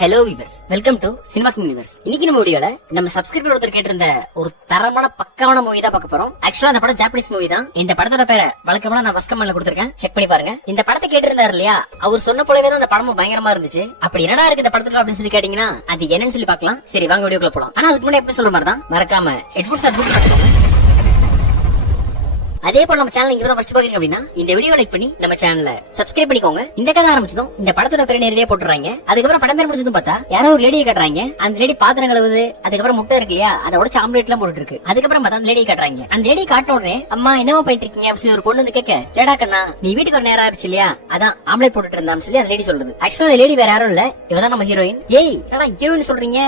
Hello viewers, welcome to cinema universe. இன்னைக்கு நம்ம வீடியோல நம்ம சப்ஸ்கிரைபர் ஒருத்தர் கேட்டிருந்த ஒரு தரமான பக்காவான மூவி தான் பார்க்க போறோம். ஆக்சுவலா அந்த படம் ஜாப்பனீஸ் மூவி தான். இந்த படத்தோட பேரை வழக்கமா நான் ஃபர்ஸ்ட் கமெண்ட்ல கொடுத்திருக்கேன், செக் பண்ணி பாருங்க. இந்த படத்தை கேட்டிருந்தாரு இல்லையா, அவர் சொன்ன போலவே தான் அந்த படமும் பயங்கரமா இருந்துச்சு. அப்படி என்னடா இருக்கு இந்த படத்துல அப்படின்னு சொல்லி கேட்டீங்கன்னா அது என்னன்னு சொல்லி பார்க்கலாம். சரி வாங்க வீடியோக்குள்ள போலாம். ஆனா அதுக்கு முன்னாடி எப்படி சொல்ற மாதிரி தான் மறக்காம ஹெட்ஃபோன்ஸ் போட்டு பார்த்துக்கோங்க. அதே போல நம்ம சேனல் இங்க ஃபர்ஸ்ட் பாக்குறீங்க அப்படின்னா இந்த வீடியோ லைக் பண்ணி நம்ம சேனலை சப்ஸ்கிரைப் பண்ணிக்கோங்க. இந்த கதை ஆரம்பிச்சதும் இந்த படத்தோட பேரை நேரடியா போட்டுறாங்க. அதுக்கப்புறம் படம் பேர் முடிச்சதும் பார்த்தா யாரோ ஒரு லேடியை காட்டுறாங்க. அந்த லேடி பாத்திரம் கழுவுது. அதுக்கப்புறம் முட்டை இருக்கு இல்லையா, அதை உடச்சு ஆம்லேட் எல்லாம் போட்டு இருக்கு. அதுக்கப்புறம் பார்த்தா அந்த லேடியை காட்டுறாங்க. அந்த லேடி காட்டின உடனே அம்மா என்னவா பண்ணிட்டு இருக்கீங்க அப்படின்னு ஒரு பொண்ணு வந்து கேட்க, லேடா கண்ணா நீ வீட்டுக்கு ஒரு நேரம் ஆயிடுச்சு இல்லையா, அதான் ஆம்லேட் போட்டுட்டு இருந்தான்னு சொல்லி அந்த லேடி சொல்லுது. ஆக்சுவலா அந்த லேடி வேற யாரும் இல்ல, இவதான் நம்ம ஹீரோயின். ஏய் என்னடா ஹீரோயின் சொல்றீங்க,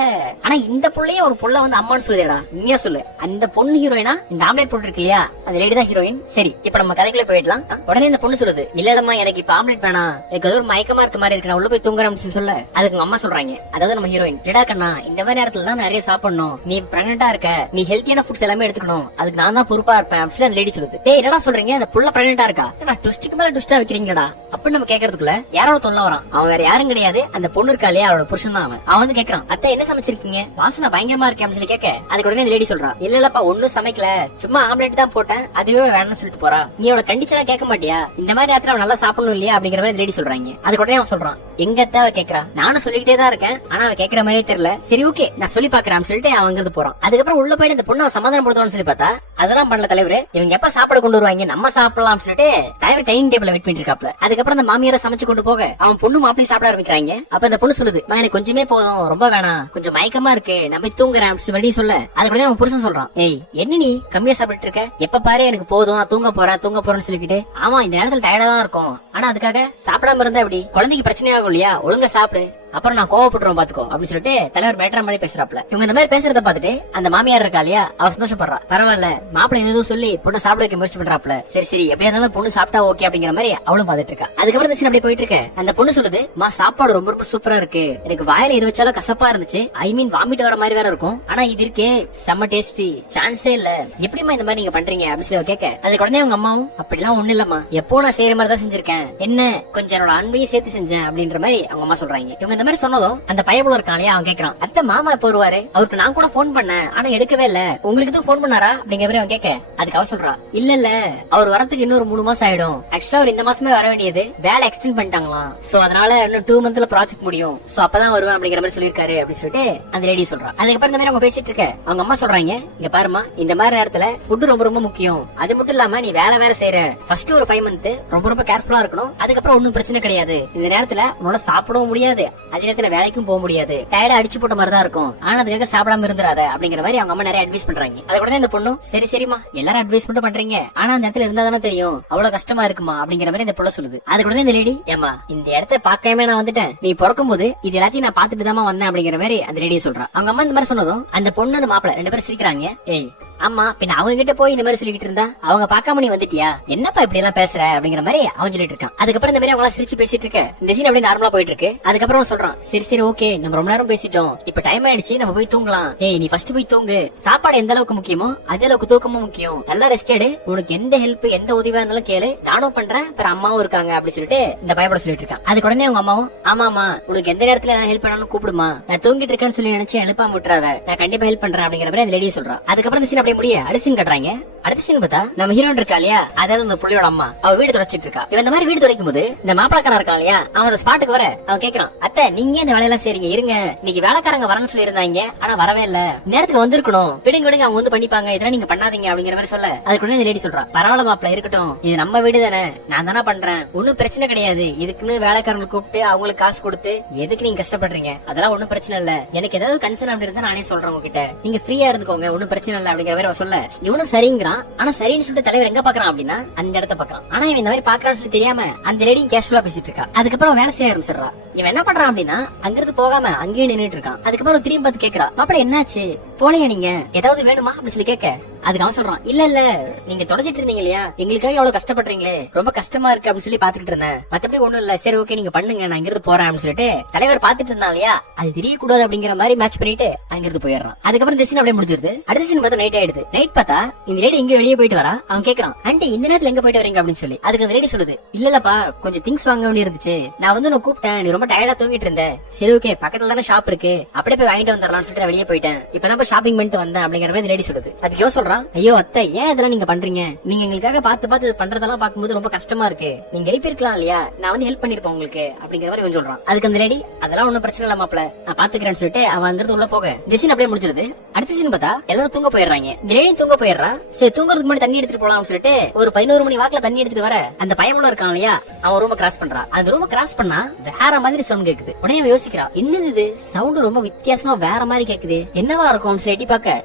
ஆனா இந்த புள்ளையே ஒரு புள்ள வந்து அம்மான்னு சொல்லுதேடா, உண்மையா சொல்லு. அந்த பொண்ணு ஹீரோயினா, இந்த ஆம்லேட் போட்டு இருக்கு இல்லையா அந்த லேடி தான் ஹீரோயின். சரி இப்ப நம்ம கதைக்குள்ள போயிடலாம். உடனே இந்த பொண்ணு சொல்லுது, இல்லம்மா எனக்கு இப்ப ஆம்லேட் வேணாம், எனக்கு ஒரு மயக்கமா இருக்க மாதிரி இருக்கு, நான் உள்ள போய் தூங்குறேன் சொல்ல. அதுக்கு அம்மா சொல்றாங்க, அதாவது நம்ம ஹீரோயின், லேடா கண்ணா இந்த மாதிரி நேரத்துல தான் நிறைய சாப்பிடணும், நீ பிரெக்னண்டா இருக்க, நீ ஹெல்த்தியான ஃபுட்ஸ் எல்லாமே எடுத்துக்கணும், அதுக்கு நான் தான் பொறுப்பா இருப்பேன் அப்படின்னு அந்த லேடி சொல்லுது. டேய் என்னடா சொல்றீங்க, அந்த புள்ள பிரெக்னண்டா இருக்கா, ட்விஸ்டுக்கு மேல ட்விஸ்டா வைக்கிறீங்கடா அப்படின்னு நம்ம கேக்குறதுக்குள்ள யாரோட தொல்லை வரான். அவன் வேற யாரும் கிடையாது, அந்த பொண்ணு இருக்கா இல்லையா அவரோட புருஷன் தான். அவன் வந்து கேக்குறான், அத்தை என்ன சமைச்சிருக்கீங்க, வாசனை பயங்கரமா இருக்கு அப்படின்னு சொல்லி கேட்க, அதுக்கு உடனே லேடி சொல்றான், இல்லப்பா ஒண்ணும் சமைக்கல, சும்மா ஆம்லேட் தான் போட்டேன், அதுவே வேணும்னு சொல்லிட்டு போறா, நீ அவளை கண்டிச்சா கேட்க மாட்டியா, இந்த மாதிரி நேரத்துல அவன் நல்லா சாப்பிடணும் இல்லையா அப்படிங்கிற மாதிரி லேடி சொல்றாங்க. அதுக்கு உடனே அவன் சொல்றான், எங்க அத்தை அவ கேக்குறா, நானும் சொல்லிக்கிட்டே தான் இருக்கேன், ஆனா அவ கேக்குற மாதிரியே தெரியல, சரி ஓகே நான் சொல்லி பாக்குறேன் சொல்லிட்டு அவன் அங்கிருந்து போறான். அதுக்கப்புறம் உள்ள போயிட்டு இந்த பொண்ணு சமாதானம் படுத்தணும்னு சொல்லி பார்த்தா அதெல்லாம் பண்ணல தலைவர், இவங்க எப்ப சாப்பாடு கொண்டு வருவாங்க நம்ம சாப்பிடலாம் சொல்லிட்டு தலைவர் டைனிங் டேபிள்ல வெயிட் பண்ணிட்டு இருக்காப்ல. அதுக்கப்புறம் அந்த மாமியார சமைச்சு கொண்டு போக அவன் பொண்ணு மாப்பிளையும் சாப்பிட ஆரம்பிக்கிறாங்க. அப்ப அந்த பொண்ணு சொல்லுது, எனக்கு கொஞ்சமே போதும், ரொம்ப வேணாம், கொஞ்சம் மயக்கமா இருக்கு, நான் போய் தூங்குறேன் அப்படின்னு சொல்ல. அதுக்கு அவன் புருஷன் சொல்றான், ஏய் என்ன நீ கம்மியா சாப்பிட்டு இருக்க, எப்ப பாரு எனக்கு போதும், நான் தூங்க போறேன்னு சொல்லிக்கிட்டு, ஆமா இந்த நேரத்துல டயர்டா தான் இருக்கும், ஆனா அதுக்காக சாப்பிடாம இருந்தா எப்படி, குழந்தைக்கு பிரச்சனை ஆகும் இல்லையா, ஒழுங்கா சாப்பிடு, அப்புறம் நான் கோவப்பட்டுருவோம் பாத்துக்கோ அப்படின்னு சொல்லிட்டு தலைவர் பேட்டரா மாதிரி பேசுறாப்ல. இவங்க இந்த மாதிரி பேசுறத பாத்துட்டு அந்த மாமியார் இருக்கா இல்லையா, அவ சந்தோஷப்படுறா, பரவாயில்ல மாப்பிள்ளை எதுவும் சொல்லி பொண்ணு சாப்பிட வைக்க முயற்சி பண்றாப்ல, சரி சரி எப்படியா இருந்தாலும் பொண்ணு சாப்பிட்டா ஓகே அப்படிங்கிற மாதிரி அவளும் பாத்துட்டு இருக்கா. அதுக்கப்புறம் இந்த சீன் அப்படியே போயிட்டு இருக்க, அந்த பொண்ணு சொல்லுது, சாப்பாடு ரொம்ப ரொம்ப சூப்பரா இருக்கு, எனக்கு வாயில இது வச்சாலும் கசப்பா இருந்துச்சு, ஐ மீன் வாமிட் வர மாதிரி வேற இருக்கும், ஆனா இது இருக்கே செம்ம டேஸ்டி, சான்ஸே இல்ல, எப்படிமா இந்த மாதிரி நீங்க பண்றீங்க அப்படின்னு சொல்லி கேட்க, அதுக்கு உடனே அவங்க அம்மாவும், அப்படிலாம் ஒண்ணு இல்லம்மா, எப்போ நான் செய்யற மாதிரி தான் செஞ்சிருக்கேன், என்ன கொஞ்சம் என்னோட அன்பையும் சேர்த்து செஞ்சேன் அப்படின்ற மாதிரி அவங்க அம்மா சொல்றாங்க. இவங்க இந்த மாதிரி சொன்னதும் அந்த பையன் இருக்கான் அவன் கேக்குறான், அத்தை மாமா எப்ப வருவாரு, அவருக்கு நான் கூட போன் பண்ணேன் ஆனா எடுக்கவே இல்ல, உங்களுக்கு தான் போன் பண்ணாரா அப்படிங்கிற மாதிரி அவன் கேட்க, அதுக்கு அவ சொல்றான், இல்ல அவர் வரதுக்கு இன்னொரு 3 மாசம் ஆயிடும், ஆக்சுவலா அவர் இந்த மாசமே வர வேண்டியது, வேலை எக்ஸ்டெண்ட் பண்ணிட்டாங்களாம், சோ அதனால இன்னும் 2 மந்த்ல ப்ராஜெக்ட் முடியும், சோ அப்பதான் வருவேன் அப்படிங்கிற மாதிரி சொல்லிருக்காரு அப்படின்னு சொல்லிட்டு அந்த லேடி சொல்றான். அதுக்கப்புறம் இந்த மாதிரி அவங்க பேசிட்டு இருக்க அவங்க அம்மா சொல்றாங்க, இங்க பாருமா இந்த மாதிரி நேரத்துல ஃபுட் ரொம்ப ரொம்ப முக்கியம், அது மட்டும் இல்லாம நீ வேலை செய்யற ஃபர்ஸ்ட் ஒரு 5 மந்த் ரொம்ப ரொம்ப கேர்ஃபுல்லா இருக்கணும், அதுக்கப்புறம் ஒன்னும் பிரச்சனை கிடையாது, இந்த நேரத்துல உன்னால சாப்பிடவும் முடியாது, அதே நேரத்துல வேலைக்கும் போக முடியாது, டயர்டா அடிச்சு போட்ட மாதிரி தான் இருக்கும், ஆனா அதுக்காக சாப்பிடாம இருந்துராத அப்படிங்கிற மாதிரி அவங்க அம்மா நிறைய அட்வைஸ் பண்றாங்க. அது கூட இந்த பொண்ணும், சரி சரிமா எல்லாரும் அட்வைஸ் மட்டும் பண்றீங்க, ஆனா அந்த இடத்துல இருந்தா தானே தெரியும் அவ்வளவு கஷ்டமா இருக்குமா அப்படிங்கிற மாதிரி இந்த பொண்ணு சொல்லுது. அது கூட இந்த லேடி, ஏமா இந்த இடத்த பாக்காம நான் வந்துட்டேன், நீ பிறக்கும் போது இது எல்லாத்தையும் நான் பாத்துட்டு தான் வந்தேன் அப்படிங்கிற மாதிரி அந்த லேடியை சொல்றா. அவங்க அம்மா இந்த மாதிரி சொன்னதும் அந்த பொண்ணு அந்த மாப்பிள்ள 2 பேரும் சிரிக்கிறாங்க. ஏய் ஆமா பின்ன அவங்க கிட்ட போய் இந்த மாதிரி சொல்லிட்டு இருந்தா அவங்க பாக்காம நீ வந்துட்டியா, என்னப்பா இப்படி எல்லாம் பேசுற அப்படிங்கிற மாதிரி அவன் சொல்லிட்டு இருக்கான். அதுக்கப்புறம் இந்த மாதிரி அவங்க சிரிச்சு பேசிட்டு இருக்க இந்த சீன் அப்படியே நார்மலா போயிட்டு இருக்கு. அதுக்கப்புறம் சொல்றான், சரி சரி ஓகே நம்ம ரொம்ப நேரம் பேசிட்டோம், இப்ப டைம் ஆயிடுச்சு நம்ம போய் தூங்கலாம், ஏய் நீ ஃபர்ஸ்ட் போய் தூங்கு, சாப்பாடு எந்த அளவுக்கு முக்கியமோ அதே அளவுக்கு தூக்கமும் முக்கியம், நல்லா ரெஸ்ட் எடு, உனக்கு எந்த ஹெல்ப் எந்த உதவியா இருந்தாலும் கேளு, நானும் பண்றேன், அப்புறம் அம்மாவும் இருக்காங்க அப்படி சொல்லிட்டு இந்த பயப்பட சொல்லிட்டு இருக்கான். அதுக்கு உடனே அவங்க அம்மாவும், ஆமாமா உனக்கு எந்த நேரத்துல ஹெல்ப் பண்ணாலும் கூப்பிடுமா, நான் தூங்கிட்டு இருக்கேன்னு சொல்லி நினைச்சு எழுப்பாம விட்டுறாத, நான் கண்டிப்பா ஹெல்ப் பண்றேன் அப்படிங்கிற மாதிரி அந்த லேடியை சொல்றான். அதுக்கப்புறம் இந்த சீன் அப்படியே முடிய அடுத்த அடுத்த சீன் பார்த்தா நம்ம ஹீரோயின் இருக்கா இல்லையா, அதாவது அந்த புள்ளியோட அம்மா அவ வீடு தொடச்சிட்டு இருக்கா. இவன் இந்த மாதிரி வீடு துடைக்கும் போது இந்த மாப்பிளக்காரன் இருக்கான் இல்லையா, அவன் அந்த ஸ்பாட்டுக்கு வர அவன் கேக்குறான், அத்தை நீங்க இந்த வேலையெல்லாம் செய்றீங்க இருங்க, இன்னைக்கு வேலைக்காரங்க வரணும்னு சொல்லி இருந்தாங்க ஆனா வரவே இல்ல, நேரத்துக்கு வந்திருக்கணும், விடுங்க அவங்க வந்து பண்ணிப்பாங்க, இதெல்லாம் நீங்க பண்ணாதீங்க அப்படிங்கிற மாதிரி சொல்ல. அதுக்குள்ள இந்த லேடி சொல்றான், பரவாயில்ல மாப்பிள இருக்கட்டும், இது நம்ம வீடு தானே, நான் தானே பண்றேன், ஒன்னும் பிரச்சனை கிடையாது, இதுக்குன்னு வேலைக்காரங்களுக்கு கூப்பிட்டு அவங்களுக்கு காசு கொடுத்து எதுக்கு நீங்க கஷ்டப்படுறீங்க, அதெல்லாம் ஒன்னும் பிரச்சனை இல்ல, எனக்கு ஏதாவது கன்சர்ன் அப்படி இருந்தா நானே சொல்றேன் உங்ககிட்ட, நீங்க ஃப்ரீயா இருந்துக்கோங்க, ஒன்னும் பிரச்சனை இல்ல அப்படிங்கிற மாதிரி சொல்ல. இவனும் சரிங்கிறான், ஆனா சரின்னு சொல்லிட்டு தலைவர் எங்க பாக்குறான் அப்படின்னா அந்த இடத்த பாக்குறான். ஆனா இவன் இந்த மாதிரி பாக்குறான்னு சொல்லி தெரியாம அந்த லேடி கேஷுவலா பேசிட்டு இருக்கா. அதுக்கப்புறம் வேலை செய்ய ஆரம்பிச்சிடறான். இவன் என்ன பண்றான் அப்படின்னா அங்கிருந்து போகாம அங்கேயே நின்னுட்டு இருக்கான். அதுக்கப்புறம் திரும்பி பார்த்து கேக்குறா, மாப்பிள்ள என்னாச்சு போலையா நீங்க ஏதாவது வேணுமா அப்படின்னு சொல்லி கேட்க அதுக்கு அவன் சொல்றான் இல்ல நீங்க தொடச்சிட்டு இருந்தீங்க இல்லையா எங்களுக்காக எவ்வளவு கஷ்டப்படுறீங்களே ரொம்ப கஷ்டமா இருக்கு அப்படின்னு சொல்லி பாத்துக்கிட்டு இருந்தேன் மத்தபடி ஒண்ணும் இல்ல சரி ஓகே நீங்க பண்ணுங்க நான் இங்கிருந்து போறேன் அப்படின்னு சொல்லிட்டு தலைவர் பாத்துட்டு இருந்தான் இல்லையா அது தெரியக்கூடாது அப்படிங்கிற மாதிரி மேட்ச் பண்ணிட்டு அங்கிருந்து போயிடுறான். அதுக்கப்புறம் இந்த சீன் அப்படியே முடிஞ்சிருது. அடுத்த சீன் பார்த்தா நைட் ஆயிடுது. நைட் பார்த்தா இந்த லேடி எங்க வெளியே போயிட்டு வரா. அவன் கேக்குறான் ஆண்டி இந்த நேரத்துல எங்க போயிட்டு வரீங்க அப்படின்னு சொல்லி. அதுக்கு அந்த லேடி சொல்லுது இல்லப்பா கொஞ்சம் திங்ஸ் வாங்க வேண்டி இருந்துச்சு நான் வந்து நான் கூப்பிட்டேன் நீ ரொம்ப டயர்டா தூங்கிட்டு இருந்தேன் சரி ஓகே பக்கத்துல தானே ஷாப் இருக்கு அப்படியே போய் வாங்கிட்டு வந்துடலாம்னு சொல்லிட்டு வெளியே போயிட்டேன் இப்பதான் போய் ஷாப்பிங் பண்ணிட்டு வந்தேன் அப்படிங்கிற மாதிரி லேடி சொல்லுது. அதுக்கு யோ சொல்றான் ஐயோ அத்தை ஏன் இதெல்லாம் நீங்க பண்றீங்க நீங்க எங்களுக்காக பார்த்து பண்றதெல்லாம் பாக்கும்போது ரொம்ப கஷ்டமா இருக்கு நீங்க எழுப்பிருக்கலாம் இல்லையா நான் வந்து ஹெல்ப் பண்ணிருப்பேன் உங்களுக்கு அப்படிங்கிற மாதிரி சொல்றான். அதுக்கு அந்த லேடி அதெல்லாம் ஒண்ணும் பிரச்சனை இல்ல மாப்ள நான் பாத்துக்கிறேன்னு சொல்லிட்டு அவன் அங்கிருந்து உள்ள போக இந்த சீன் அப்படியே முடிஞ்சிருது. அடுத்த சீன் பார்த்தா எல்லாரும் தூங்க போயிடுறாங்க. இந்த லேடி தூங்க போயிடுறா. சரி தூங்குறதுக்கு முன்னாடி தண்ணி எடுத்துட்டு போலாம்னு சொல்லிட்டு ஒரு 11 மணி வாக்குல தண்ணி எடுத்துட்டு வர அந்த பையன் இருக்கான் இல்லையா அவன் ரூம கிராஸ் பண்றா. அந்த ரூம கிராஸ் பண்ணா வேற மாதிரி சவுண்ட் கேக்குது. உடனே அவன் யோசிக்கிறா என்னது இது சவுண்ட் ரொம்ப வித்தியாசமா வேற மாதிரி கேக்குது என்னவா இருக்கும்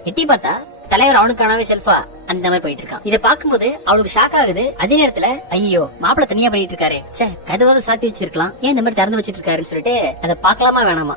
எட்டி பார்த்தா தலைவர் அவனுக்கானவே செல்ஃபா அந்த மாதிரி போயிட்டு இருக்கான். இதை பாக்கும்போது அவனுக்கு ஷாக் ஆகுது. அதே நேரத்துல ஐயோ மாப்பிள்ள தனியா பண்ணிட்டு இருக்காரு கதவாவது சாத்தி வச்சிருக்கலாம் ஏன் இந்த மாதிரி திறந்து வச்சிட்டு இருக்காருன்னு சொல்லிட்டு அதை பாக்கலாமா வேணாமா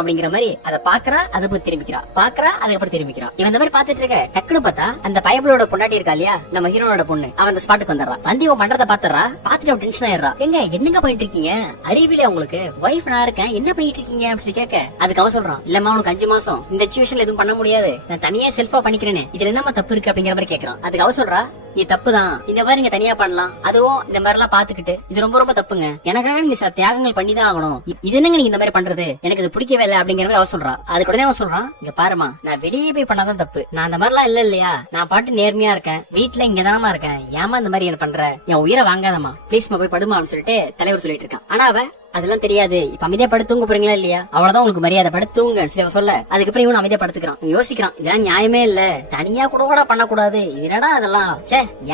அப்படிங்கிற மாதிரி அதை பாக்குறா அதை போய் திரும்பிக்கிறா பாக்குறா அதுக்கப்புறம் திரும்பிக்கிறா. இவன் இந்த மாதிரி பாத்துட்டு இருக்க டக்குனு பார்த்தா அந்த பயபலோட பொண்டாட்டி இருக்கா இல்லையா நம்ம ஹீரோனோட பொண்ணு அவன் அந்த ஸ்பாட்டுக்கு வந்துடுறான். வந்து இவன் பண்றத பாத்துறா பாத்துட்டு அவன் டென்ஷன் ஆயிடுறா. என்னங்க பண்ணிட்டு இருக்கீங்க அறிவில உங்களுக்கு வைஃப் நான் இருக்கேன் என்ன பண்ணிட்டு இருக்கீங்க அப்படின்னு சொல்லி கேட்க அதுக்கு அவன் சொல்றான் இல்லம்மா உனக்கு 5 மாசம் இந்த சிச்சுவேஷன்ல எதுவும் பண்ண முடியாது நான் தனியா செல்ஃபா பண்ணிக்கிறேன் இதுல என்னமா தப்பு இருக்கு அப்படிங்கிற மாதிரி கேக்குறான். அதுக்கு அவ சொல்றா இது தப்புதான் இந்த மாதிரி நீங்க தனியா பண்ணலாம் அதுவும் இந்த மாதிரி எல்லாம் பாத்துக்கிட்டு இது ரொம்ப ரொம்ப தப்புங்க எனக்காக நீங்க சில தியாகங்கள் பண்ணிதான் ஆகணும் இது என்னங்க நீங்க இந்த மாதிரி பண்றது எனக்கு இது பிடிக்கவே இல்லை அப்படிங்கிற மாதிரி அவ சொல்றா. அதுக்கு உடனே அவன் சொல்றான் இங்க பாருமா நான் வெளியே போய் பண்ணாதான் தப்பு நான் அந்த மாதிரி எல்லாம் இல்லையா நான் பாட்டு நேர்மையா இருக்கேன் வீட்டுல இங்கதானமா இருக்கேன் ஏமா இந்த மாதிரி என்ன பண்ற என் உயிரை வாங்காதமா பிளீஸ்மா போய் படுமா அப்படின்னு சொல்லிட்டு தலைவர் சொல்லிட்டு இருக்கான். ஆனா அவ அதெல்லாம் தெரியாது இப்ப அமைதியா படுத்து தூங்க போறீங்களா இல்லையா அவ்வளவுதான் உங்களுக்கு மரியாதை படுத்து தூங்க சொல்ல அதுக்கப்புறம் இவன் அமைதியா படுத்துக்கிறான். யோசிக்கிறான் இதெல்லாம் நியாயமே இல்ல தனியா கூட பண்ணக்கூடாது என்னடா அதெல்லாம்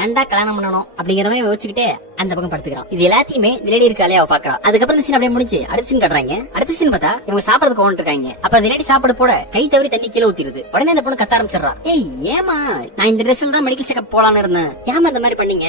ஏன்டா கல்யாணம் பண்ணணும் அப்படிங்கிற மாதிரி யோசிச்சுக்கிட்டே அந்த பக்கம் படுத்துக்கிறான். இது எல்லாத்தையுமே இந்த லேடி இருக்காளே அவ பாக்குறான். அதுக்கப்புறம் இந்த சீன் அப்படியே முடிஞ்சு அடுத்த சீன் காட்டுறாங்க. அடுத்த சீன் பார்த்தா இவங்க சாப்பிடறதுக்கு கொண்டு இருக்காங்க. அப்ப அந்த லேடி சாப்பிட போட கை தவறி தண்ணி கீழே ஊத்திடுது. உடனே அந்த பொண்ணு கத்த ஆரம்பிச்சிடறா ஏய் ஏமா நான் இந்த ட்ரெஸ்ல தான் மெடிக்கல் செக்அப் போலான்னு இருந்தேன் ஏமா இந்த மாதிரி பண்ணீங்க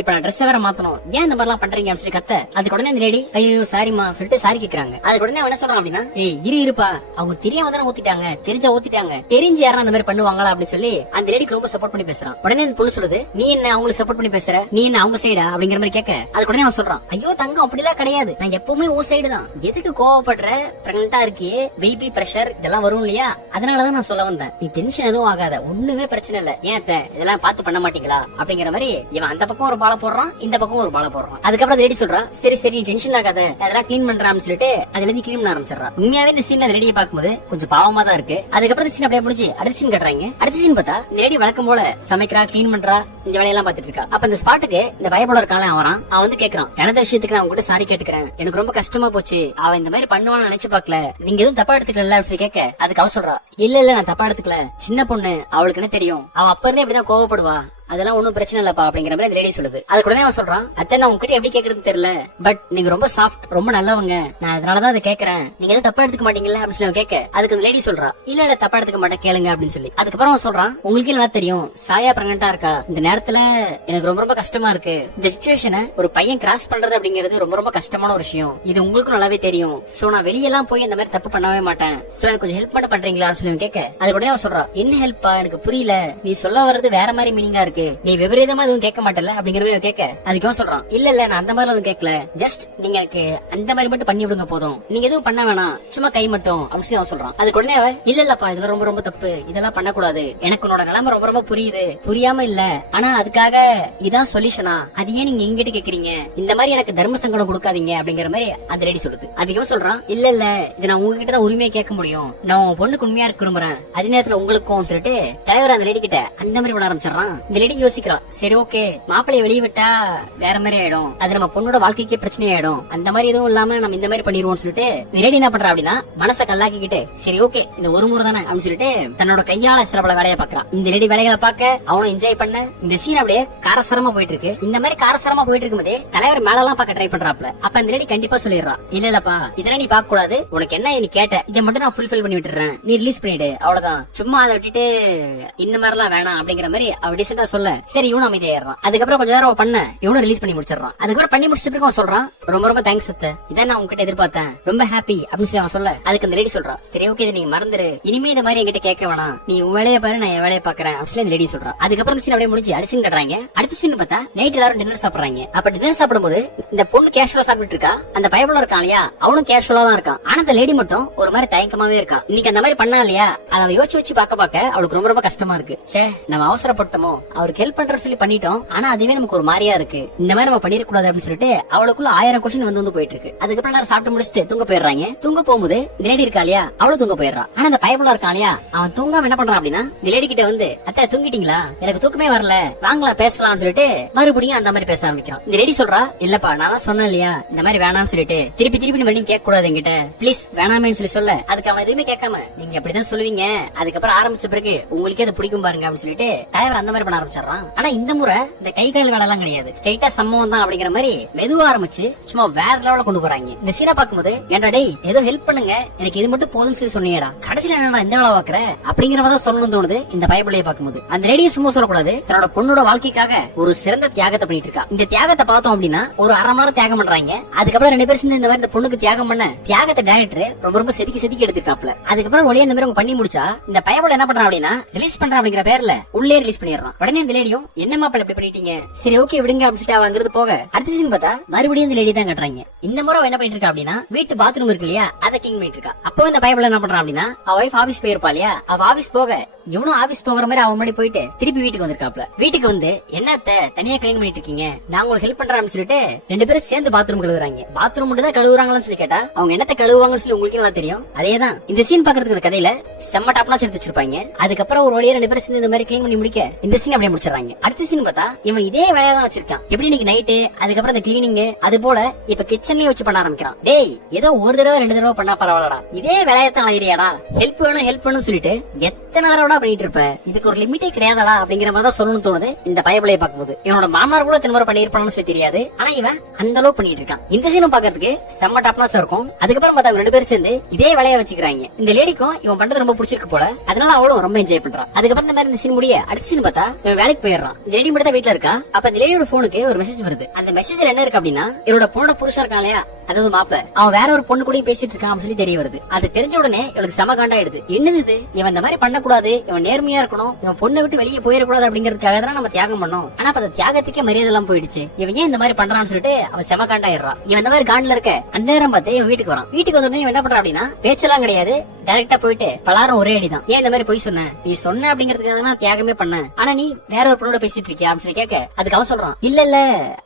இப்ப நான் ட்ரெஸ் வேற மாத்தணும் ஏன் இந்த மாதிரி எல்லாம் பண்றீங்க அப்படின்னு சொல்லி கத்த அதுக்கு உடனே இந்த லேடி ஐயோ சாரிமா சொல்லிட்டு சாரி கேக்குறாங்க. அதுக்கு உடனே என்ன சொல்றான் அப்படின்னா ஏய் இருப்பா அவங்க தெரியாம தானே ஊத்திட்டாங்க தெரிஞ்சா ஊத்திட்டாங்க தெரிஞ்சு யாரும் அந்த மாதிரி பண்ணுவாங்களா அப்படின்னு சொல்லி அந்த லேடிக்கு ரொம்ப சப்போர்ட் பண்ணி பேசுறான். உடனே அந்த பொண்ணு சொல்லுது நீ என்ன அவங்களுக்கு சப்போர்ட் பண்ணி பேசுற நீ என்ன அவங்க சைடா அப்படிங்கிற மாதிரி கேட்க அதுக்கு உடனே அவன் சொல்றான் ஐயோ தங்கம் அப்படிலாம் கிடையாது நான் எப்பவுமே உன் சைடு தான் எதுக்கு கோவப்படுற பிரெக்னண்டா இருக்கே பிபி பிரஷர் இதெல்லாம் வரும் இல்லையா அதனாலதான் நான் சொல்ல வந்தேன் நீ டென்ஷன் எதுவும் ஆகாத ஒண்ணுமே பிரச்சனை இல்ல ஏன் இதெல்லாம் பார்த்து பண்ண மாட்டீங்களா அப்படிங்கிற மாதிரி இவன் அந்த பக்கம் ஒரு பால போடுறான் இந்த பக்கம் ஒரு பால போடுறான். அதுக்கப்புறம் லேடி சொல்றா சரி நீ டென்ஷன் ஆகாத அதெல்லாம் கிளீன் பண்றான்னு சொல்லிட்டு அதுல இருந்து கிளீன் பண்ண ஆரம்பிச்சிடறான். உண்மையாவே இந்த சீன் லேடியை பார்க்கும்போது கொஞ்சம் பாவமா தான் இருக்கு. அதுக்கப்புறம் இந்த சீன் அப்படியே முடிச்சு அடுத்த சீன் கட்டுறாங்க. அடுத்த சீன் பார்த்தா லேடி வழக்கம் போல சமைக்கிறா கிளீன் பண்றா இந்த வேலையெல்லாம் பாத்துட்டு இருக்கா. அப்ப இந்த ஸ்பாட்டுக்கு இந்த பயப்பட இருக்கான அவன் வந்து கேக்குறான் எனது விஷயத்துக்கு நான் உங்ககிட்ட சாரி கேட்டுக்கிறேன் எனக்கு ரொம்ப கஷ்டமா போச்சு அவன் இந்த மாதிரி பண்ணுவான்னு நினைச்சு பாக்கல நீங்க எதுவும் தப்பா எடுத்துக்கல அப்படின்னு சொல்லி கேட்க அதுக்கு அவ சொல்றா இல்ல நான் தப்பா எடுத்துக்கல சின்ன பொண்ணு அவளுக்கு என்ன தெரியும் அவ அப்ப இருந்தே இப்படிதான் கோவப்படுவா அதெல்லாம் ஒண்ணும் பிரச்சனை இல்லப்பா அப்படிங்கிற மாதிரி லேடி சொல்லுது. அதுக்கு உடனே அவன் சொல்றான் அத்தை நான் உங்ககிட்ட எப்படி கேக்குறது தெரியல பட் நீங்க ரொம்ப சாஃப்ட் ரொம்ப நல்லவங்க நான் அதனாலதான் அதை கேக்குறேன் நீங்க எதுவும் தப்பா எடுத்துக்க மாட்டீங்களா அப்படின்னு சொல்லி கேட்க அதுக்கு அந்த லேடி சொல்றா இல்ல தப்பா எடுத்துக்க மாட்டேன் கேளுங்க அப்படின்னு சொல்லி. அதுக்கப்புறம் அவன் சொல்றான் உங்களுக்கு நல்லா தெரியும் சாயா பிரெக்னண்டா இருக்கா இந்த நேரத்துல எனக்கு ரொம்ப ரொம்ப கஷ்டமா இருக்கு இந்த சிச்சுவேஷனை ஒரு பையன் கிராஸ் பண்றது அப்படிங்கிறது ரொம்ப ரொம்ப கஷ்டமான ஒரு விஷயம் இது உங்களுக்கும் நல்லாவே தெரியும் சோ நான் வெளியெல்லாம் போய் இந்த மாதிரி தப்பு பண்ணவே மாட்டேன் சோ எனக்கு கொஞ்சம் ஹெல்ப் பண்ண பண்றீங்களா அப்படின்னு சொல்லி கேட்க அதுக்கு உடனே அவன் சொல்றான் என்ன ஹெல்ப்பா எனக்கு புரியல நீ சொல்ல வர்றது வேற மாதிரி மீனிங்கா இருக்கு நீ விபரீதமா எதுவும் கேட்க மாட்டல அப்படிங்கிற மாதிரி கேட்க அதுக்கு சொல்றான் இல்ல நான் அந்த மாதிரி எதுவும் கேட்கல ஜஸ்ட் நீங்க எனக்கு அந்த மாதிரி மட்டும் பண்ணி விடுங்க போதும் நீங்க எதுவும் பண்ண வேணாம் சும்மா கை மட்டும் அப்படின்னு அவன் சொல்றான். அதுக்கு உடனே இல்லப்பா இதெல்லாம் ரொம்ப ரொம்ப தப்பு இதெல்லாம் பண்ணக்கூடாது எனக்கு உன்னோட நிலைமை ரொம்ப ரொம்ப புரியுது புரியாம இல்ல ஆனா அதுக்காக இதான் சொல்யூஷனா அது ஏன் நீங்க எங்கிட்ட கேக்குறீங்க இந்த மாதிரி எனக்கு தர்ம சங்கடம் கொடுக்காதீங்க அப்படிங்கிற மாதிரி அந்த லேடி சொல்லுது. அதுக்கு சொல்றான் இல்ல இது நான் உங்ககிட்ட தான் உரிமையை கேட்க முடியும் நான் உன் பொண்ணுக்கு உண்மையா இருக்க விரும்புறேன் அதே நேரத்துல உங்களுக்கும் சொல்லிட்டு தலைவர் அந்த லேடி கிட்ட அந்த மாதிரி பண்ண ஆரம்பிச்சிடறான். இந்த லேடி யோசிக்கிறா சரி ஓகே மாப்பிளைய வெளியே விட்டா வேற மாதிரி ஆயிடும் அது நம்ம பொண்ணோட வாழ்க்கைக்கே பிரச்சனை ஆயிடும் அந்த மாதிரி எதுவும் இல்லாம நம்ம இந்த மாதிரி பண்ணிடுவோம் சொல்லிட்டு லேடி என்ன பண்றா அப்படின்னா மனசை கல்லாக்கிக்கிட்டு சரி ஓகே இந்த ஒரு முறை தானே அப்படின்னு சொல்லிட்டு தன்னோட கையால சில பல வேலையை பாக்குறான். இந்த லேடி வேலைகளை பார்க்க அவனும் என்ஜாய் பண்ண இந்த சீன் அப்படியே காரசாரமா போயிட்டு இருக்கு. இந்த மாதிரி காரசாரமா போயிட்டு இருக்கும்போதே தலைவர் மேல எல்லாம் பார்க்க ட்ரை பண்றாப்ல. அப்ப இந்த லேடி கண்டிப்பா சொல்லிடுறா இல்லப்பா இதெல்லாம் நீ பார்க்க கூடாது உனக்கு என்ன நீ கேட்ட இதை மட்டும் நான் ஃபுல்ஃபில் பண்ணி விட்டுறேன் நீ ரிலீஸ் பண்ணிடு அவ்வளவுதான் சும்மா அதை விட்டுட்டு இந்த மாதிரி எல்லாம் வேணாம் அப்படிங்கிற மாதிரி அவ டீசெண்டா சொல்ல சொல்ல சரி இவனும் அமைதியாயிடுறான். அதுக்கப்புறம் கொஞ்ச நேரம் பண்ண இவனும் ரிலீஸ் பண்ணி முடிச்சிடறான். அதுக்கப்புறம் பண்ணி முடிச்சிட்டு பிறகு அவன் சொல்றான் ரொம்ப ரொம்ப தேங்க்ஸ் அத்தை, இதான் நான் உங்ககிட்ட எதிர்பார்த்தேன், ரொம்ப ஹாப்பி அப்படின்னு சொல்லி அவன் சொல்ல அதுக்கு அந்த லேடி சொல்றான் சரி ஓகே இதை நீங்க மறந்துரு, இனிமே இந்த மாதிரி என்கிட்ட கேட்க வேணாம், நீ உன் வேலையை பாரு நான் என் வேலையை பாக்குறேன் அப்படின்னு சொல்லி அந்த லேடி சொல்றான். அதுக்கப்புறம் இந்த சீன் அப்படியே முடிஞ்சு அடுத்த சீன் கட்டுறாங்க. அடுத்த சீன் பார்த்தா நைட் எல்லாரும் டின்னர் சாப்பிடுறாங்க. அப்ப டின்னர் சாப்பிடும்போது இந்த பொண்ணு கேஷுவலா சாப்பிட்டு இருக்கா, அந்த பயபுல இருக்கான் இல்லையா அவனும் கேஷுவலா தான் இருக்கான். ஆனா அந்த லேடி மட்டும் ஒரு மாதிரி தயக்கமாவே இருக்கான். இன்னைக்கு அந்த மாதிரி பண்ணா இல்லையா அதை யோசிச்சு பார்க்க அவளுக்கு ரொம்ப ரொம்ப கஷ்டமா இருக்கு. சே நம்ம அவசரப்பட்டோமோ, அவருக்கு ஹெல்ப் பண்ற சொல்லி பண்ணிட்டோம், ஆனா அதுவே நமக்கு ஒரு மாதிரியா இருக்கு, இந்த மாதிரி நம்ம பண்ணிட கூடாது அப்படின்னு சொல்லிட்டு அவளுக்குள்ள 1000 கொஸ்டின் வந்து போயிட்டு இருக்கு. அதுக்கப்புறம் எல்லாரும் சாப்பிட்டு முடிச்சுட்டு தூங்க போயிடுறாங்க. தூங்க போகும்போது இந்த லேடி இருக்கா இல்லையா அவளும் தூங்க போயிடுறான். ஆனா அந்த பயபுல இருக்கான் இல்லையா அவன் தூங்காம என்ன பண்றான் அப்படின்னா இந்த லேடி கிட்ட வந்து அத்தை தூங்கிட்டீங்களா, எனக்கு தூக்கமே வரல, வாங்கலாம் பேசலாம்னு சொல்லிட்டு மறுபடியும் அந்த மாதிரி பேச ஆரம்பிக்கிறான். இந்த லேடி சொல்றா இல்லப்பா நான் சொன்னேன் இல்லையா இந்த மாதிரி வேணாம்னு சொல்லிட்டு திருப்பி திருப்பி மறுபடியும் கேட்க கூடாது என்கிட்ட ப்ளீஸ் வேணாமேன்னு சொல்லி சொல்ல அதுக்கு அவன் எதுவுமே கேட்காம நீங்க அப்படிதான் சொல்லுவீங்க, அதுக்கப்புறம் ஆரம்பிச்ச பிறகு உங்களுக்கே அது பிடிக்கும் பாருங்க அப்படின்னு சொல்லிட்டு டிரைவர் அந்த மாதிரி பண்ண ஆரம்பிச்சிடறான். ஆனா இந்த முறை இந்த கை கால் வேலை எல்லாம் கிடையாது, ஸ்ட்ரைட்டா சம்பவம் தான் அப்படிங்கிற மாதிரி மெதுவா ஆரம்பிச்சு சும்மா வேற லெவல கொண்டு போறாங்க. இந்த சீனை பாக்கும்போது ஏன்டா டேய் ஏதோ ஹெல்ப் பண்ணுங்க எனக்கு இது மட்டும் போதும் சொல்லி சொன்னீங்கடா, கடைசியில என்னடா இந்த வேலை பாக்குற அப்படிங்கிற மாதிரி சொல்லணும்னு தோணுது. இந்த பயபுலையை பாக்கும்போது அந்த லேடியை சும்மா சொல்லக்கூடாது, தன்னோட பொண்ணோட வாழ்க்கைக்காக ஒரு சிறந்த தியாகத்தை பண்ணிட்டு இருக்கா. இந்த தியாகத்தை பார்த்தோம் அப்படின்னா ஒரு 1/2 மணி நேரம் தியாகம் பண்றாங்க. அதுக்கப்புறம் 2 பேரும் சேர்ந்து இந்த மாதிரி இந்த பொண்ணுக்கு தியாகம் பண்ண தியாகத்தை டைரக்டர் ரொம்ப ரொம்ப செதுக்கி எடுத்துக்காப்ல. அதுக்கப்புறம் ஒளிய இந்த மாதிரி பண்ணி முடிச்சா இந்த பயபுல என்ன பண்றான் அப்படின்னா ரிலீஸ் பண்றான் அப்படிங்கிற பேர்ல உள்ளே ரிலீஸ் பண்ணிடுறான். உடனே இந்த லேடியும் என்ன மாப்பிள்ள இப்படி பண்ணிட்டீங்க, சரி ஓகே விடுங்க அப்படின்னு சொல்லிட்டு அவங்கிறது போக அடுத்த சீன் பார்த்தா மறுபடியும் இந்த லேடி தான் கட்டுறாங்க. இந்த முறை என்ன பண்ணிட்டு இருக்கா அப்படின்னா வீட்டு பாத்ரூம் இருக்கு இல்லையா அதை கிளீன் பண்ணிட்டு இருக்கா. அப்போ இந்த பயபுல என்ன பண்றான் அப்படின்னா அவ வைஃப் ஆபீஸ் போயிருப்பா இல்லையா, அவ ஆபீஸ் போக இவனும் ஆபீஸ் போகிற மாதிரி அவன் முன்னாடி போயிட்டு திருப்பி வீட்டுக்கு வந்திருக்காப்ல. வீட்டுக்கு வந்து என்னத்த தனியா கிளீன் பண்ணிட்டு இருக்கீங்க, நான் உங்களுக்கு ஹெல்ப் பண்றேன்னு சொல்லிட்டு 2 பேரும் சேர்ந்து பாத்ரூம் கழுவுறாங்க. பாத்ரூம் மட்டும் தான் கழுவுறாங்கன்னு சொல்லி கேட்டா அவங்க என்னத்த கழுவுவாங்கன்னு சொல்லி உங்களுக்கு நல்லா தெரியும். அதேதான் இந்த சீன் பாக்குறதுக்கு இந்த கதையில செம்ம டாப்னா சேர்த்து வச்சிருப்பாங்க. அதுக்கப்புறம் ஒரு வழியா 2 பேரும் சேர்ந்து இந்த மாதிரி கிளீன் பண்ணி முடிக்க இந்த சீன் அப்படியே முடிச்சிடறாங்க. அடுத்த சீன் பார்த்தா இவன் இதே வேலையா தான் வச்சிருக்கான். எப்படி இன்னைக்கு நைட்டு அதுக்கப்புறம் இந்த கிளீனிங் அது போல இப்ப கிச்சன்லயே வச்சு பண்ண ஆரம்பிக்கிறான். டேய் ஏதோ ஒரு தடவை 2 தடவை பண்ணா பரவாயில்லடா, இதே வேலையத்தான் அழகிறியாடா, ஹெல்ப் வேணும் சொல்லிட்டு எத்தனை தடவை பண்ணிட்டு இருப்ப, இதுக்கு ஒரு லிமிட்டே கிடையாதா அப்படிங்கிற மாதிரி தான் சொல்லணும்னு தோணுது. இந்த பயபுலையை பார்க்கும்போது இவனோட மாமனார் கூட திரும்ப பண்ணிருப்பான்னு சொல்லி தெரியாது, ஆனா இவன் அந்த அளவு பண்ணிட்டு இருக்கான். இந்த சீனும் பாக்குறதுக்கு செம்ம டாப்னாச்சா இருக்கும். அதுக்கப்புறம் பார்த்தா 2 பேரும் சேர்ந்து இதே வேலையை வச்சுக்கிறாங்க. இந்த லேடிக்கும் இவன் பண்றது ரொம்ப பிடிச்சிருக்கு போல, அதனால அவளும் ரொம்ப என்ஜாய் பண்றான். அதுக்கப்புறம் இந்த மாதிரி இந்த சீன் முடிய அடுத்த சீன் பார்த்தா இவன் வேலைக்கு போயிடுறான். இந்த லேடி மட்டும் தான் வீட்டுல இருக்கா. அப்ப இந்த லேடியோட போனுக்கு ஒரு மெசேஜ் வருது. அந்த மெசேஜ்ல என்ன இருக்கு அப்படின்னா இவரோட பொண்ணோட புருஷன் இருக்கான் இல்லையா அதாவது மாப்பிள அவன் வேற ஒரு பொண்ணு கூட பேசிட்டு இருக்கான் அப்படின்னு சொல்லி தெரிய வருது. அது தெரிஞ்ச உடனே இவளுக்கு செம காண்டாயிடுது. என்னது இது, இவன் இந்த மாதிரி பண்ணக்கூடாது, இவன் நேர்மையா இருக்கணும், இவன் பொண்ணை விட்டு வெளியே போயிடக்கூடாது அப்படிங்கறதுக்காக தான் நம்ம தியாகம் பண்ணோம். ஆனா அப்ப அந்த தியாகத்துக்கே மரியாதை எல்லாம் போயிடுச்சு, இவன் ஏன் இந்த மாதிரி பண்றான்னு சொல்லிட்டு அவன் செம காண்டாயிடுறான். இவன் இந்த மாதிரி காண்டில இருக்க அந்த நேரம் பார்த்து இவன் வீட்டுக்கு வரான். வீட்டுக்கு வந்தோடனே இவன் என்ன பண்றான் அப்படின்னா பேச்செல்லாம் கிடையாது, டைரக்டா போயிட்டு பலாரம் ஒரே அடிதான். ஏன் இந்த மாதிரி போய் சொன்ன, நீ சொன்ன அப்படிங்கறதுக்காக நான் தியாகமே பண்ண, ஆனா நீ வேற ஒரு பொண்ணோட பேசிட்டு இருக்கியா அப்படின்னு சொல்லி கேட்க அதுக்கு அவன் சொல்றான் இல்ல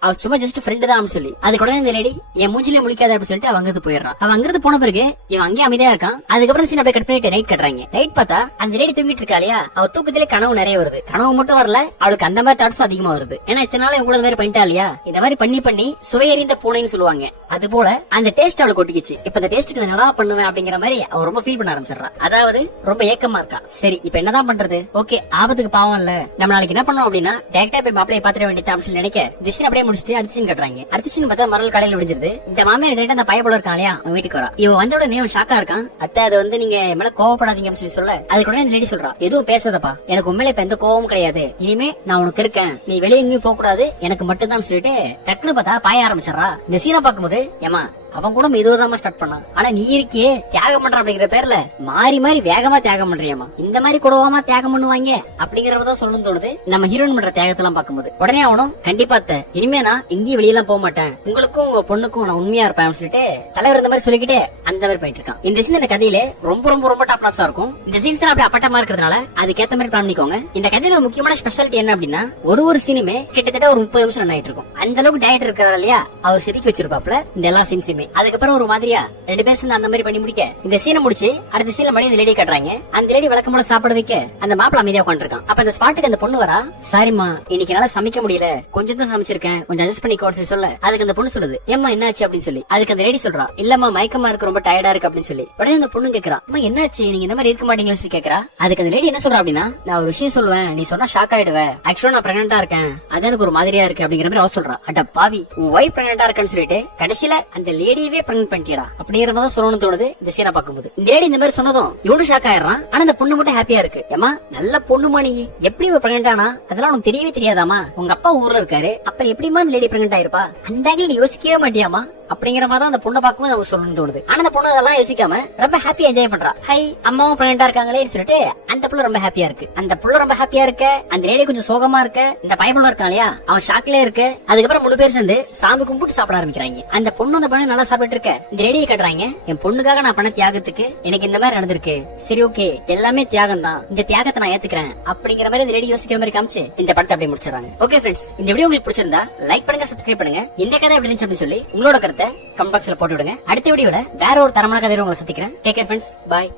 அவ சும்மா ஜஸ்ட் ஃப்ரெண்டு தான் சொல்லி. அதுக்கு உடனே இந்த லேடி என் மூஞ்சிலே முழிக்காத அப்படின்னு சொல்லிட்டு அவங்க போயிடுறான். அவன் அங்கிருந்து போன பிறகு இவன் அங்கேயே அமைதியா இருக்கான். அதுக்கப்புறம் சீன் அப்படியே கட் பண்ணிட்டு நைட் கட்டுறாங்க. நைட் பார்த்தா அந்த லேடி தூங்கிட்டு இருக்கா இல்லையா அவ தூக்கத்திலே கனவு நிறைய வருது. கனவு மட்டும் வரல அவளுக்கு அந்த மாதிரி தாட்ஸும் அதிகமா வருது. ஏன்னா இத்தனை நாள் இவங்க இந்த மாதிரி பண்ணிட்டா இல்லையா, இந்த மாதிரி பண்ணி சுவையறிந்த பூனைன்னு சொல்லுவாங்க, அது போல அந்த டேஸ்ட் அவளுக்கு ஒட்டிக்கிச்சு. இப்ப அந்த டேஸ்ட்டுக்கு நான் நல்லா பண்ணுவேன் அப்படிங்கிற மாதிரி அவன் ரொம்ப ஃபீல் பண்ண ஆரம்பிச்சிடறான். அதாவது ரொம்ப ஏக்கமா இருக்கா. சரி இப்ப என்னதான் பண்றது, ஓகே ஆபத்துக்கு பாவம் இல்ல, நம்ம நாளைக்கு என்ன பண்ணோம் அப்படின்னா டைரக்டா போய் மாப்பிளைய பாத்திர வேண்டியது அப்படின்னு நினைக்க திசைன் அப்படியே முடிச்சுட்டு அடுத்த சீன் கட்டுறாங்க. அடுத்த சீன் பார்த்தா மறுநாள் காலையில விடிஞ்சிருது. இந்த மாமியார் அந்த பயப்பட இருக்கான் இல்லையா அவன் வீட்டுக்கு வரா. இவன் வந்த உடனே அவன் ஷாக்கா இருக்கான். அத்தை அது வந்து நீங்க மேல கோவப்படாதீங்க அப்படின்னு சொல்ல அதுக்கு உடனே அந்த லேடி சொல்றா எதுவும் பேசாதப்பா, எனக்கு உண்மையில இப்ப எந்த கோவமும் கிடையாது, இனிமே நான் உனக்கு இருக்கேன், நீ வெளியே எங்கேயும் போக கூடாது, எனக்கு மட்டும்தான் சொல்லிட்டு டக்குனு பார்த்தா பாய ஆரம்பிச்சிடறா. இந்த சீனை பாக்கும்போது ஏமா அவன் கூட மெதுவாதான் ஸ்டார்ட் பண்ணான், ஆனா நீ இருக்கியே தியாகம் பண்ற அப்படிங்கிற பேர்ல மாறி மாறி வேகமா தியாகம் பண்றியம்மா, இந்த மாதிரி கூடவாமா தியாகம் பண்ணுவாங்க அப்படிங்கறதான் சொல்லணும்னு தோணுது நம்ம ஹீரோயின் பண்ற தியாகத்தெல்லாம் பாக்கும்போது. உடனே அவனும் கண்டிப்பா இனிமே நான் எங்கேயும் வெளியெல்லாம் போக மாட்டேன், உங்களுக்கும் உங்க பொண்ணுக்கும் நான் உண்மையா இருப்பேன் சொல்லிட்டு தலைவர் இந்த மாதிரி சொல்லிக்கிட்டே அந்த மாதிரி பண்ணிட்டு இருக்கான். இந்த சீன் இந்த கதையில ரொம்ப ரொம்ப ரொம்ப டாப் நாட்ஸா இருக்கும். இந்த சீன்ஸ் அப்படியே அப்பட்டமா இருக்கிறதுனால அதுக்கேத்த மாதிரி பிளான் பண்ணிக்கோங்க. இந்த கதையில ஒரு முக்கியமான ஸ்பெஷாலிட்டி என்ன அப்படின்னா ஒரு சீனுமே கிட்டத்தட்ட ஒரு 30 நிமிஷம் ரன் ஆயிட்டு இருக்கும். அந்த அளவுக்கு டயட் இருக்கிறாரு இல்லையா அவர் செதுக்கி வச்சிருப்பாப்ல இந்த எல்லா சீன்ஸுமே. அதுக்கப்புறம் ஒரு மாதிரியா 2 பேர் சேர்ந்து அந்த மாதிரி பண்ணி முடிக்க இந்த சீனை முடிச்சு அடுத்த சீன்ல மணி இந்த லேடி கட்டுறாங்க. அந்த லேடி வழக்கம் போல சாப்பிட வைக்க அந்த மாப்பிள அமைதியா உட்காந்துருக்கான். அப்ப அந்த ஸ்பாட்டுக்கு அந்த பொண்ணு வரா, சாரிமா இன்னைக்கு என்னால சமைக்க முடியல, கொஞ்சம் தான் சமைச்சிருக்கேன், கொஞ்சம் அட்ஜஸ்ட் பண்ணி கோர்ஸ் சொல்ல அதுக்கு அந்த பொண்ணு சொல்லுது ஏமா என்னாச்சு அப்படின்னு சொல்லி. அதுக்கு அந்த லேடி சொல்றா இல்லம்மா மயக்கமா இருக்கு, ரொம்ப டயர்டா இருக்கு அப்படின்னு சொல்லி. உடனே அந்த பொண்ணு கேக்குறா அம்மா என்னாச்சு நீங்க இந்த மாதிரி இருக்க மாட்டீங்கன்னு சொல்லி கேக்குறா. அதுக்கு அந்த லேடி என்ன சொல்றா அப்படின்னா நான் ஒரு விஷயம் சொல்லுவேன், நீ சொன்னா ஷாக் ஆயிடுவேன், ஆக்சுவலா நான் பிரெக்னண்டா இருக்கேன், அது எனக்கு ஒரு மாதிரியா இருக்கு அப்படிங்கிற மாதிரி அவ சொல்றா. அட பாவி உன் ஒய்ஃப் பிரெக்னண்டா இருக்குன்னு சொல்லிட்டு கடைசியில அந்த லேடி லேடியவே பிரெக்னன்ட் பண்ணிட்டியடா அப்படிங்கிற மாதிரி சொல்லணும்னு தோணுது இந்த சீனை பார்க்கும்போது. இந்த லேடி இந்த மாதிரி சொன்னதும் இவனு ஷாக் ஆயிடுறான். ஆனா இந்த பொண்ணு மட்டும் ஹாப்பியா இருக்கு. ஏமா நல்ல பொண்ணுமா நீ, எப்படி ஒரு பிரெக்னன்ட் ஆனா அதெல்லாம் உனக்கு தெரியவே தெரியாதாமா, உங்க அப்பா ஊர்ல இருக்காரு, அப்புறம் எப்படிமா இந்த லேடி பிரெக்னன்ட் ஆயிருப்பா, அந்த ஆங்கிள் நீ யோசிக்கவே மாட்டியாமா அப்படிங்கிற மாதிரி அந்த பொண்ணை பார்க்கும்போது அவங்க சொல்லணும்னு தோணுது. ஆனா அந்த பொண்ணு அதெல்லாம் யோசிக்காம ரொம்ப ஹாப்பியா என்ஜாய் பண்றா. ஹை அம்மாவும் பிரெக்னன்ட்டா இருக்காங்களே சொல்லிட்டு அந்த புள்ள ரொம்ப ஹாப்பியா இருக்கு. அந்த புள்ள ரொம்ப ஹாப்பியா இருக்க, அந்த லேடி கொஞ்சம் சோகமா இருக்க, இந்த பையன் இருக்கான் இல்லையா அவன் ஷாக்ல இருக்கு. அதுக்கப்புறம் 3 பேர் சேர்ந்து சாமி கும்பிட்டு சாப்பிட ஆரம்பிக்கிறாங்க. அந்த பொண்ணு அந்த பொண்ணு நல்லா சாப்பிட்டு இருக்க இந்த லேடியை கட்டுறாங்க. என் பொண்ணுக்காக நான் பண்ண தியாகத்துக்கு எனக்கு இந்த மாதிரி நடந்திருக்கு, சரி ஓகே எல்லாமே தியாகம் தான், இந்த தியாகத்தை நான் ஏத்துக்கிறேன் அப்படிங்கிற மாதிரி இந்த லேடி யோசிக்கிற மாதிரி காமிச்சு இந்த படத்தை அப்படியே முடிச்சிடறாங்க. ஓகே ஃப்ரெண்ட்ஸ், இந்த வீடியோ உங்களுக்கு பிடிச்சிருந்தா லைக் பண்ணுங்க, சப்ஸ்கிரைப் பண்ணுங்க. இந்த கதை எப்படி இருந்துச்சு அப்படின்னு சொல்லி உங்களோட கருத்தை கமெண்ட் பாக்ஸ்ல போட்டு விடுங்க. அடுத்த வீடியோல வேற ஒரு தரமான கதையோட உங்களை சந்திக்கிறேன். டேக் கேர் ஃப்ரெண்ட்ஸ், பாய்.